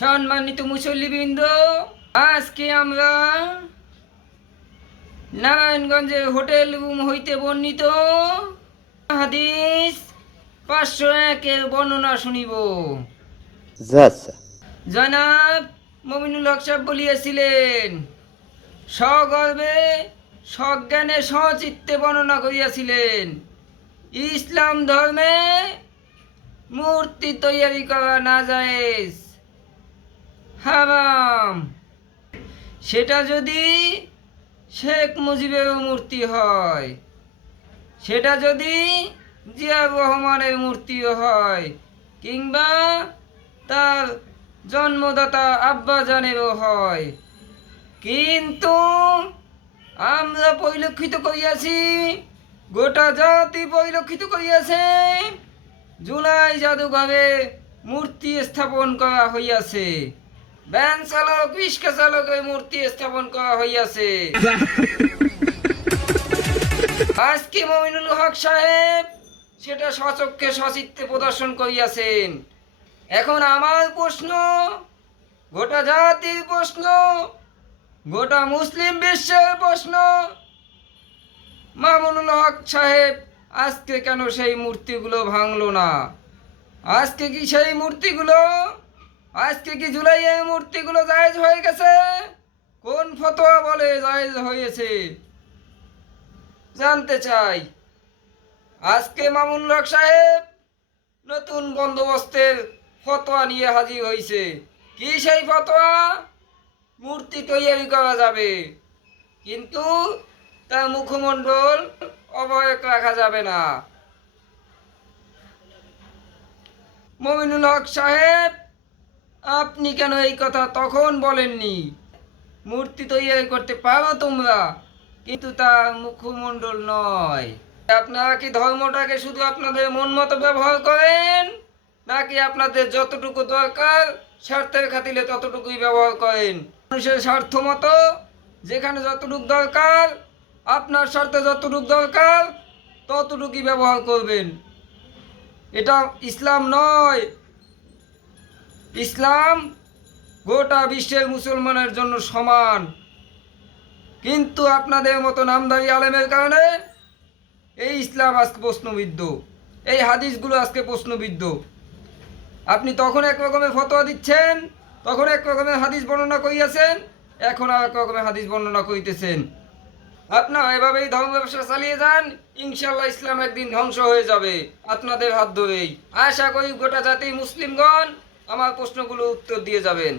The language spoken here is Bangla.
সম্মানিত মুসল্লিবৃন্দ, আজকে আমরা নারায়ণগঞ্জের হোটেল রুম হইতে বর্ণিত হাদিস 501-এর বর্ণনা শুনিব। জনাব মমিনুল হক সাহেব বলিয়াছিলেন, সগর্বে সজ্ঞানে সচিত্তে বর্ণনা করিয়াছিলেন, ইসলাম ধর্মে মূর্তি তৈয়ারি করা নাজায়েজ, হারাম। সেটা যদি শেখ মুজিবের মূর্তি হয়, সেটা যদি জিয়াউর রহমানের মূর্তিও হয়, কিংবা তার জন্মদাতা আব্বাজানেরও হয়। কিন্তু আমরা পরিলক্ষিত করিয়াছি, গোটা জাতি পরিলক্ষিত করিয়াছে, জুলাই জাদুঘরে মূর্তি স্থাপন করা হইয়াছে, ভ্যান চালক রিক্সা চালকের মূর্তি স্থাপন করা হইয়াছে। আজকে মমিনুল হক সাহেব সেটা স্বচক্ষে সচিত্তে প্রদর্শন করিয়াছেন। এখন আমার প্রশ্ন, গোটা জাতির প্রশ্ন, গোটা মুসলিম বিশ্বের প্রশ্ন, মামুনুল হক সাহেব আজকে কেন সেই মূর্তিগুলো ভাঙলো না? আজকে কি সেই মূর্তিগুলো, আজকে কি জুলাইয়ের মূর্তিগুলো জায়েজ হয়ে গেছে? কোন ফতোয়া বলে জায়েজ হয়েছে জানতে চাই। আজকে মামুনুল হক সাহেব নতুন বন্দোবস্তের ফতোয়া নিয়ে হাজির হয়েছে। কি সেই ফতোয়া? মূর্তি তৈরি করা যাবে, কিন্তু তার মুখমণ্ডল অবয়ব রাখা যাবে না। মমিনুল হক সাহেব, আপনি কেন এই কথা তখন বলেননি? মূর্তি তৈরি করতে পারো তোমরা, কিন্তু তার মুখমণ্ডল নয়। আপনারা কি ধর্মটাকে শুধু আপনাদের মন মতো ব্যবহার করেন, নাকি আপনাদের যতটুকু দরকার স্বার্থের খাতিরে ততটুকুই ব্যবহার করেন? মানুষের স্বার্থ মতো যেখানে যতটুকু দরকার, আপনার স্বার্থে যতটুকু দরকার ততটুকুই ব্যবহার করবেন। এটা ইসলাম নয়। ইসলাম গোটা বিশ্বের মুসলমানের জন্য সমান, কিন্তু আপনাদের মতো নামধারী আলেমের কারণে এই ইসলাম আজকে প্রশ্নবিদ্ধ, এই হাদিসগুলো আজকে প্রশ্নবিদ্ধ। আপনি তখন এক রকমের ফতোয়া দিচ্ছেন, তখন এক রকমের হাদিস বর্ণনা করিয়াছেন, এখন আর এক রকমের হাদিস বর্ণনা করিতেছেন। আপনারা এভাবেই ধর্ম ব্যবসা চালিয়ে যান, ইনশাল্লাহ ইসলাম একদিন ধ্বংস হয়ে যাবে আপনাদের হাত ধরেই। আশা করি গোটা জাতি মুসলিমগণ আমার প্রশ্নগুলো উত্তর দিয়ে যাবেন।